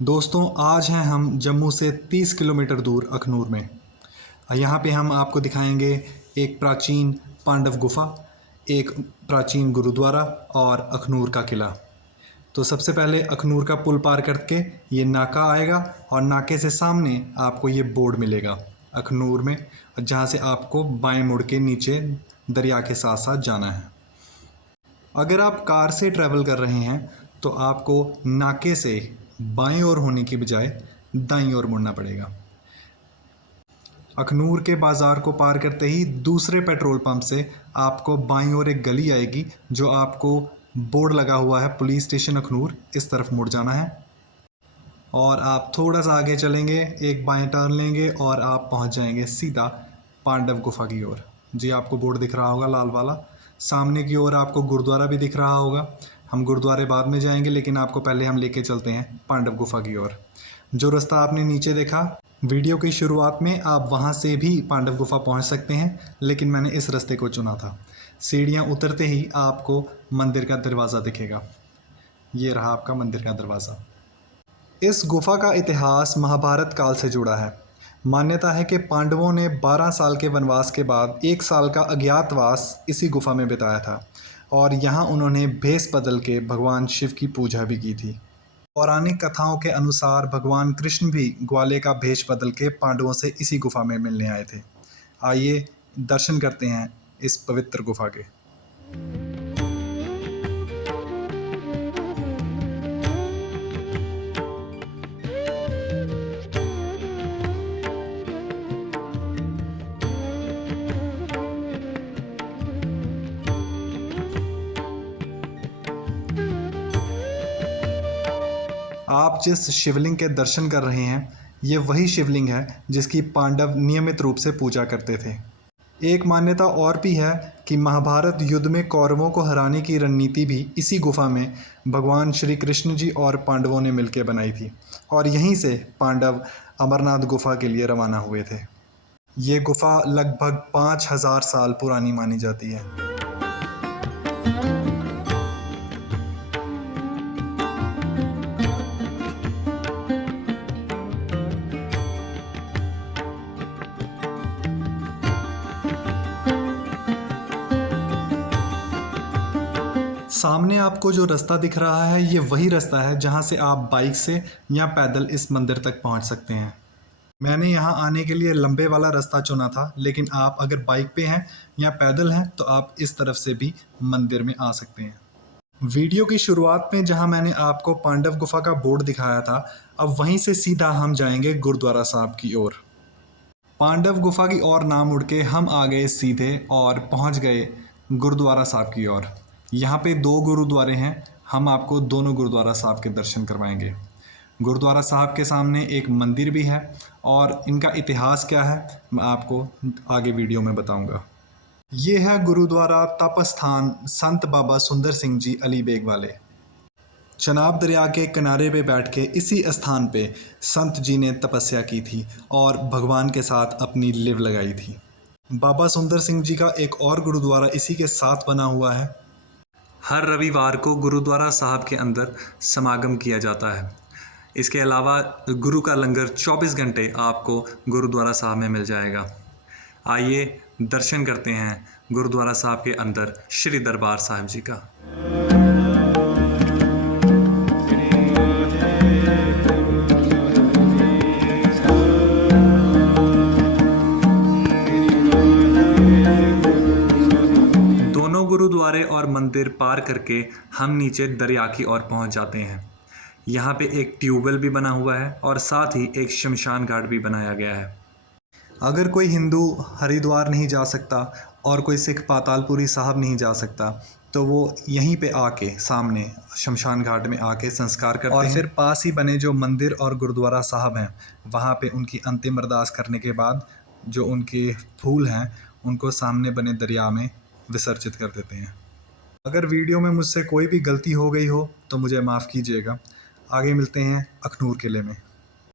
दोस्तों, आज हैं हम जम्मू से 30 किलोमीटर दूर अखनूर में। यहाँ पे हम आपको दिखाएंगे एक प्राचीन पांडव गुफा, एक प्राचीन गुरुद्वारा और अखनूर का किला। तो सबसे पहले अखनूर का पुल पार करके ये नाका आएगा और नाके से सामने आपको ये बोर्ड मिलेगा अखनूर में, जहाँ से आपको बाएं मुड़ के नीचे दरिया के साथ साथ जाना है। अगर आप कार से ट्रैवल कर रहे हैं तो आपको नाके से बाएं ओर होने की बजाय दाईं ओर मुड़ना पड़ेगा। अखनूर के बाज़ार को पार करते ही दूसरे पेट्रोल पंप से आपको बाईं ओर एक गली आएगी, जो आपको बोर्ड लगा हुआ है पुलिस स्टेशन अखनूर, इस तरफ मुड़ जाना है। और आप थोड़ा सा आगे चलेंगे, एक बाएं टर्न लेंगे और आप पहुंच जाएंगे सीधा पांडव गुफा की ओर। जी, आपको बोर्ड दिख रहा होगा लाल वाला। सामने की ओर आपको गुरुद्वारा भी दिख रहा होगा। हम गुरुद्वारे बाद में जाएंगे, लेकिन आपको पहले हम लेके चलते हैं पांडव गुफा की ओर। जो रास्ता आपने नीचे देखा वीडियो की शुरुआत में, आप वहां से भी पांडव गुफा पहुंच सकते हैं, लेकिन मैंने इस रास्ते को चुना था। सीढ़ियां उतरते ही आपको मंदिर का दरवाज़ा दिखेगा। ये रहा आपका मंदिर का दरवाज़ा। इस गुफा का इतिहास महाभारत काल से जुड़ा है। मान्यता है कि पांडवों ने 12 साल के वनवास के बाद 1 साल का अज्ञातवास इसी गुफा में बिताया था और यहाँ उन्होंने भेष बदल के भगवान शिव की पूजा भी की थी। पौराणिक कथाओं के अनुसार भगवान कृष्ण भी ग्वाले का भेष बदल के पांडवों से इसी गुफा में मिलने आए थे। आइए दर्शन करते हैं इस पवित्र गुफा के। आप जिस शिवलिंग के दर्शन कर रहे हैं, ये वही शिवलिंग है जिसकी पांडव नियमित रूप से पूजा करते थे। एक मान्यता और भी है कि महाभारत युद्ध में कौरवों को हराने की रणनीति भी इसी गुफा में भगवान श्री कृष्ण जी और पांडवों ने मिलकर बनाई थी और यहीं से पांडव अमरनाथ गुफा के लिए रवाना हुए थे। ये गुफा लगभग 5000 साल पुरानी मानी जाती है। सामने आपको जो रास्ता दिख रहा है, ये वही रास्ता है जहाँ से आप बाइक से या पैदल इस मंदिर तक पहुँच सकते हैं। मैंने यहाँ आने के लिए लंबे वाला रास्ता चुना था, लेकिन आप अगर बाइक पे हैं या पैदल हैं तो आप इस तरफ से भी मंदिर में आ सकते हैं। वीडियो की शुरुआत में जहाँ मैंने आपको पांडव गुफा का बोर्ड दिखाया था, अब वहीं से सीधा हम जाएंगे गुरुद्वारा साहब की ओर। पांडव गुफा की ओर ना मुड़ के हम आ गए सीधे और पहुँच गए गुरुद्वारा साहब की ओर। यहाँ पे 2 गुरुद्वारे हैं, हम आपको दोनों गुरुद्वारा साहब के दर्शन करवाएंगे। गुरुद्वारा साहब के सामने एक मंदिर भी है और इनका इतिहास क्या है मैं आपको आगे वीडियो में बताऊंगा। ये है गुरुद्वारा तपस्थान संत बाबा सुंदर सिंह जी अली बेग वाले। चनाब दरिया के किनारे पे बैठ के इसी स्थान पे संत जी ने तपस्या की थी और भगवान के साथ अपनी लिव लगाई थी। बाबा सुंदर सिंह जी का एक और गुरुद्वारा इसी के साथ बना हुआ है। हर रविवार को गुरुद्वारा साहब के अंदर समागम किया जाता है। इसके अलावा गुरु का लंगर 24 घंटे आपको गुरुद्वारा साहब में मिल जाएगा। आइए दर्शन करते हैं गुरुद्वारा साहब के अंदर श्री दरबार साहिब जी का। गुरुद्वारे और मंदिर पार करके हम नीचे दरिया की ओर पहुंच जाते हैं। यहाँ पे एक ट्यूबवेल भी बना हुआ है और साथ ही एक शमशान घाट भी बनाया गया है। अगर कोई हिंदू हरिद्वार नहीं जा सकता और कोई सिख पातालपुरी साहब नहीं जा सकता, तो वो यहीं पे आके सामने शमशान घाट में आके संस्कार करते हैं और फिर पास ही बने जो मंदिर और गुरुद्वारा साहब हैं, वहाँ पे उनकी अंतिम अरदास करने के बाद जो उनके फूल हैं उनको सामने बने दरिया में विसर्जित कर देते हैं। अगर वीडियो में मुझसे कोई भी गलती हो गई हो तो मुझे माफ़ कीजिएगा। आगे मिलते हैं अखनूर किले में।